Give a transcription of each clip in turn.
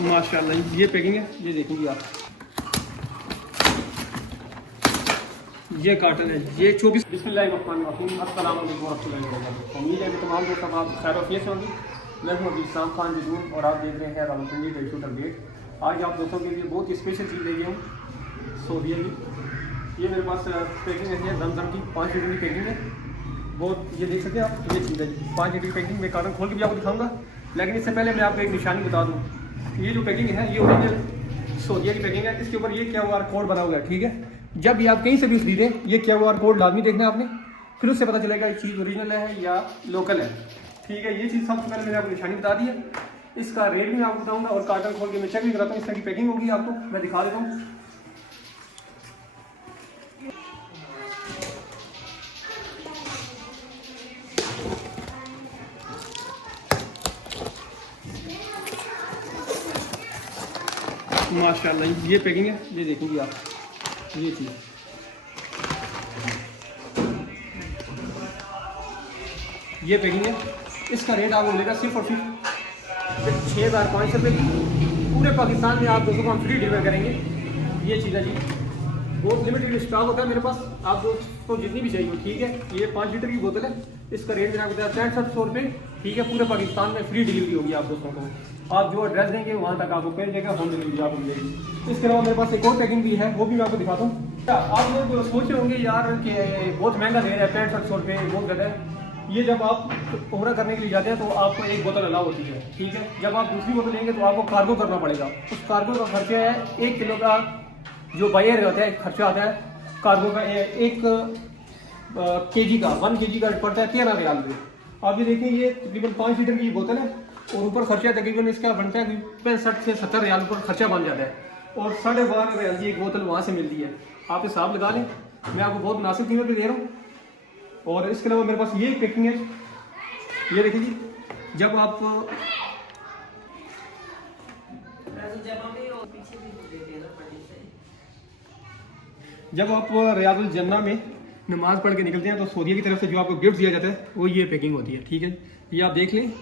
माशाल्लाह ये पैकिंग है, ये देखेंगे आप, ये काटन है, ये 24। बिस्मिल्लाहिर्रहमानिर्रहीम, अस्सलाम वालेकुम वरहमतुल्लाहि वबरकातुहू। उम्मीद है कि तमाम दोस्त आप खैर वफियत से होंगे। मैं हूं अभी इस्लाम खान जदून और आप देख रहे हैं रावलपिंडी ट्रेड शूट अपडेट। आज आप दोस्तों के लिए बहुत ही स्पेशल चीज़ ले गया हूँ सऊदीया की। ये मेरे पास पैकिंग है दमदम की 5 लीटर की पैकिंग है। बहुत ये देख सकते हैं आप, ये चीज़ है 5 लीटर की पैकिंग। मैं कार्टन खोल के भी आपको दिखाऊंगा, लेकिन इससे पहले मैं आपको एक निशानी बता दूँ। ये जो पैकिंग है ये ओरिजिनल सऊदीया की पैकिंग है। इसके ऊपर ये QR कोड बना हुआ है, ठीक है। जब भी आप कहीं से भी खरीदें ये QR कोड लाजमी देखना है आपने, फिर उससे पता चलेगा ये चीज़ ओरिजिनल है या लोकल है, ठीक है। ये चीज़ सबसे पहले मैंने आपको निशानी बता दी है। इसका रेट भी मैं आपको बताऊंगा और कार्टन खोल के मैं चेक भी कराता हूँ। इस तरह की पैकिंग होगी, आपको मैं दिखा देता हूँ। माशाल्लाह ये पैकिंग है, ये देखेंगे आप, ये चीज़ ये पैकिंग है। इसका रेट आपको मिलेगा सिर्फ और सिर्फ 6,500 रुपये। पूरे पाकिस्तान में आप दोस्तों को हम फ्री डिलीवर करेंगे। ये चीज़ है जी, बहुत लिमिटेड स्टॉक होता है मेरे पास, आप दोस्तों को जितनी भी चाहिए हो, ठीक है। ये 5 लीटर की बोतल है, इसका रेट मैंने आपको बताया 6500 रुपये, ठीक है। पूरे पाकिस्तान में फ्री डिलीवरी होगी आप दोस्तों को। आप जो एड्रेस देंगे वहाँ तक आपको पहुँच जाएगा, होम डिलीवरी आपको मिलेगी। इसके अलावा मेरे पास एक और पैकिंग भी है, वो भी मैं आपको दिखाता हूँ। आप लोग सोच रहे होंगे यार कि बहुत महंगा दे रहे हैं, 6500 रुपये बहुत ज़्यादा है। ये जब आप उम्रा करने के लिए जाते हैं तो आपको एक बोतल अलाउ होती है, ठीक है। जब आप दूसरी बोतल लेंगे तो आपको कार्गो करना पड़ेगा। उस कार्गो का खर्चा है 1 किलो का, जो बायर होता है खर्चा आता है कार्गो का 1 kg का, 1 kg का पड़ता है 13 रियाल में। आप ये देखें, ये तकरीबन 5 लीटर की बोतल है और ऊपर खर्चा तकरीबन इसका बनता है 65 से 70 रियाल ऊपर खर्चा बन जाता है, और 12.5 रियाल की एक बोतल वहाँ से मिलती है। आप हिसाब लगा लें, मैं आपको बहुत मुनासिब कीमत पर दे रहा हूँ। और इसके अलावा मेरे पास ये पैकिंग है, ये देखिए जी। जब आप रियादुल जन्ना में नमाज पढ़ के निकलते हैं तो सऊदीया की तरफ से जो आपको गिफ्ट दिया जाता है वो ये पैकिंग होती है, ठीक है। ये आप देख लें,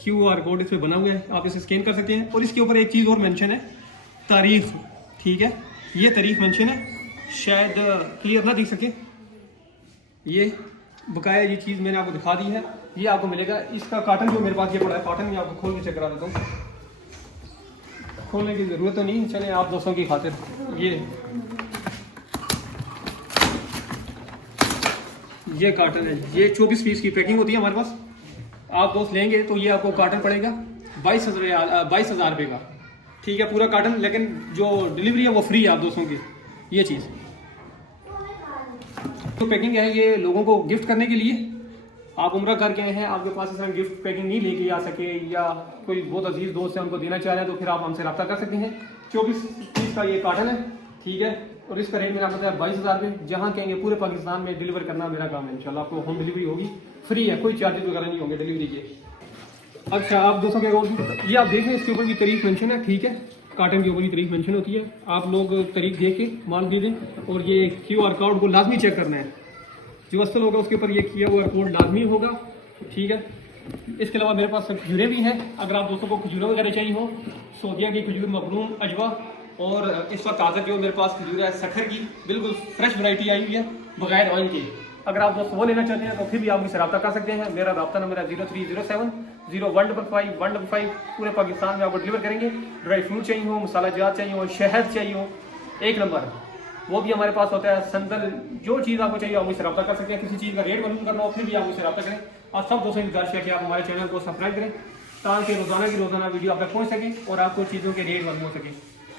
QR कोड इसमें बना हुआ है, आप इसे स्कैन कर सकते हैं। और इसके ऊपर एक चीज़ और मेंशन है, तारीख, ठीक है। ये तारीख मेंशन है, शायद क्लियर ना दिख सके, ये बकाया ये चीज़ मैंने आपको दिखा दी है। ये आपको मिलेगा। इसका कार्टन जो मेरे पास ये पड़ा है, कार्टन में आपको खोल के चेक करा देता हूँ। खोलने की ज़रूरत तो नहीं, चले आप दोस्तों की खातिर। ये कार्टन है, ये 24 पीस की पैकिंग होती है हमारे पास। आप दोस्त लेंगे तो ये आपको कार्टन पड़ेगा 22,000 रुपये का, ठीक है, पूरा कार्टन। लेकिन जो डिलीवरी है वो फ्री है आप दोस्तों की। ये चीज़ तो पैकिंग है, ये लोगों को गिफ्ट करने के लिए। आप उम्रा करके आए हैं, आपके पास इस तरह गिफ्ट पैकिंग नहीं लेके आ सके, या कोई बहुत अजीज दोस्त है उनको देना चाह रहे हैं, तो फिर आप हमसे रब्ता कर सकते हैं। 24 पीस का ये कार्टन है, ठीक है। और इसका रेट मैंने आपको बताया 22,000 रुपये। जहाँ कहेंगे पूरे पाकिस्तान में डिलीवर करना मेरा काम है इंशाल्लाह। आपको होम डिलीवरी होगी, फ्री है, कोई चार्जेस वगैरह नहीं होंगे डिलीवरी के। अच्छा, आप दोस्तों के ये आप देख लें, इसके ऊपर भी तारीख मेंशन है, ठीक है। कार्टन के ऊपर भी तारीख मेंशन होती है, आप लोग तारीख देख के माल दीजिए। और ये QR कोड को लाजमी चेक करना है, जो असल होगा उसके ऊपर ये QR कोड लाजमी होगा, ठीक है। इसके अलावा मेरे पास खजूरें भी हैं, अगर आप दोस्तों को खजूरें वगैरह चाहिए हो, सऊदीया की खजूर, मबरूम, अजवा। और इस वक्त ताज़ा जो मेरे पास खजूर है सखर की, बिल्कुल फ्रेश वैरायटी आई हुई है बगैर ऑयल के। अगर आप दोस्त वो लेना चाहते हैं तो फिर भी आप मुझसे रब्ता कर सकते हैं। मेरा रब्ता नंबर है 0307 0155 155। पूरे पाकिस्तान में आपको डिलीवर करेंगे। ड्राई फ्रूट चाहिए हो, मसाला जात चाहिए हो, शहद चाहिए हो, 1 नंबर वो भी हमारे पास होता है। संदल, जो चीज़ आपको चाहिए आप मुझसे रब्ता कर सकते हैं। किसी चीज़ का रेट मालूम करना हो फिर भी आप मुझसे रब्ता करें। आप सब दोस्तों की गुजारिश है कि आप हमारे चैनल को सब्सक्राइब करें, ताकि रोज़ाना की रोज़ाना वीडियो आप तक पहुँच सके और आपको चीज़ों के रेट मालूम हो सके।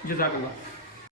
जज़ाकल्लाह।